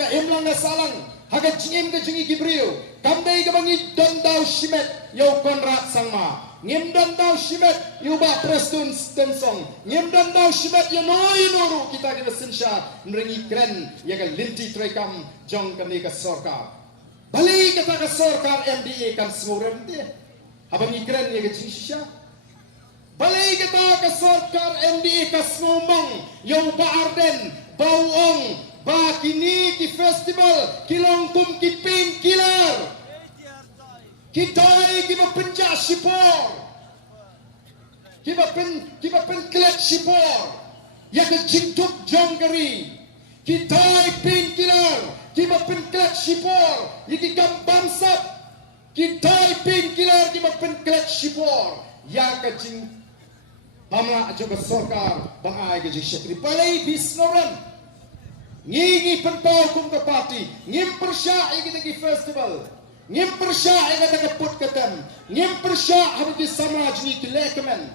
haga imlang na salang haga jingim ka jingi gibriu kamdai ka bangi dandau shimet yo konrat sangma ngim dandau shimet yo ba prestun stensong ngim dandau shimet yo noi noru kita kita sinsha mrengi kren ya ka linti trekam jong kami ka sorkar balik kita ka sorkar MDA kan smurem dia abangi kren ya ka jingsha balik kita ka sorkar MDA ka smumong yo ba arden bauong ba kini ki festival kilong tum ki painkiller kitai ki mapenja sipor ki mapen klet sipor ya ke jingtuk jonggeri kitai painkiller ki mapen klet sipor iki gambam sap kitai painkiller ki mapen klet sipor ya ke jing bamla aja sorkar bangai ke jing syekri palai bisnoran ngingi pentol kum ke parti ngim persya iki tagi festival ngim persya iki tagi put ketem ngim persya habis sama jni telekemen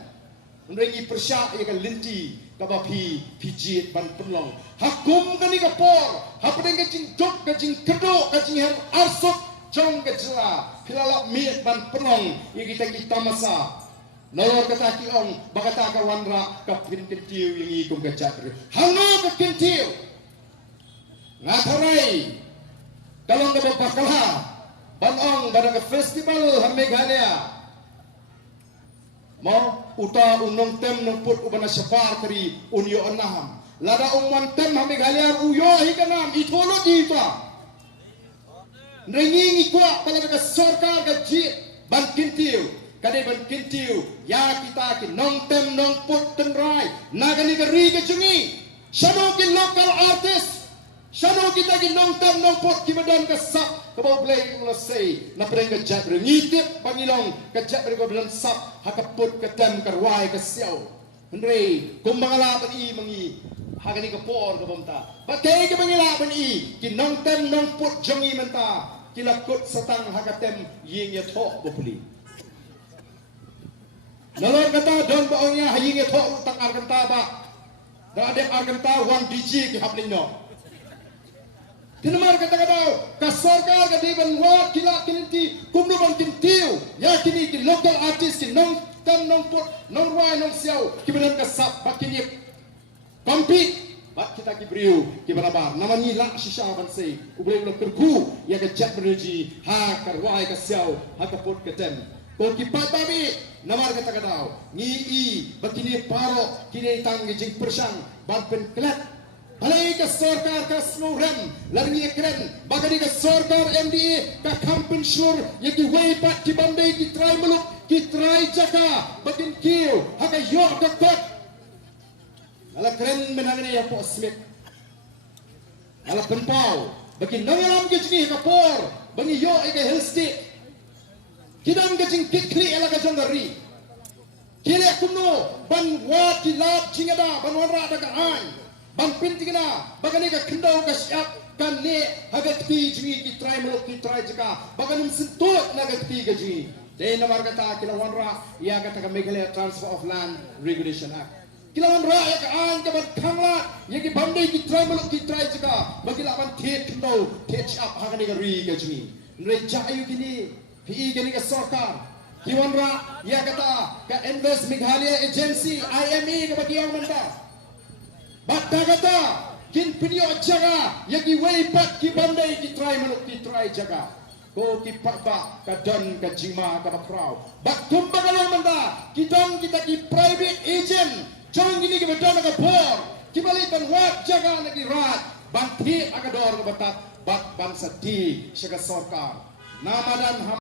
nrengi persya iki linti kabapi pijit ban penlong hakum kani ka por hapdeng ke jing dok ke jing kedo ke jing arsuk jong ke jela pilala miet ban penlong iki tagi tamasa nolor kata ki ong bakata ka wanra ka pintiu yang ikum ke cakri halo ke kintiu ngatarai kalau nggak berpakalah banong pada ke festival Meghalaya mau uta unong tem numput ubana syafar kari unyo anaham lada umman tem Meghalaya uyo hikanam itolo dita nrengi ngikwa pada ke sorkar gaji ban kintiu kadai ban kintiu ya kita ki nong tem nong put tenrai nagani kari ke jengi shadow ki local artist Shano kita ki nong tam nong pot ki badan ka sap ka bau blai ko sei na preng ka jat re ngitip pangilong ka jat re ko badan sap ha ka pot ka tam ka ruai ka siau andre kumbangala ban i mangi ha ni ka por ka bomta ba te ka mangila ban i ki nong tam nong pot jangi menta ki lakut satang ha ka tem ying ya tho bo puli nolor kata don ba ongya ying ya tho tak arganta ba da de arganta wan dj ki hapling no Tinamar kata-kata kasorkar ka diban wat kila kinti kumno bang kintiu ya kini ki local artist ki nong tam nong pot nong ruai nong siau ki badan ka sap bakini compete bak kita ki briu ki barabar namani la shisha ban sei uble lo kerku ya ka jat berji ha karwai ka siau ha ka pot ka tem ko ki patabi namar kata-kata ngi i bakini paro kini tang jing persang ban pen klat Balai ka sorkar ka smurem larni kren bagani ka sorkar MDA ka kampen sur yaki way pat ki Bombay ki try muluk ki try jaka bakin kiu haka yo ka kot ala kren menangani ya po smith ala penpau bakin nangalam ki jini ka por bangi yo ka helsti kidang ka jing kikli ala ka jongari kile kuno ban wat ki lab jingada ban wanra da ka ai bang pintingna bagani ka kendau ka siap kan ne hagat ti jingi ki try mo ki try jaka baganum sentut na ka ti gaji de na margata kilawan ra ya ka ta Meghalaya Transfer of Land Regulation Act kilawan ra ya ka an ka ban khangla ya ki Bombay ki try mo ki try jaka bagila ban the kendau the chap hagani ka ri gaji re jayu kini pi gani ka sarkar kiwan ra ya kata ka Invest Meghalaya Agency IME ka bagiyang manda Bata kata kin pinyo jaga yagi way pat ki Bombay ki try manuk ki try jaga ko ki pakba ka don ka jima ka bakraw bak tumba kalau manda kita ki private agent jong gini ki bedon ka bor ki balikan wat jaga lagi rat bang thi agador ka batat bak bangsa di syaga sorkar namadan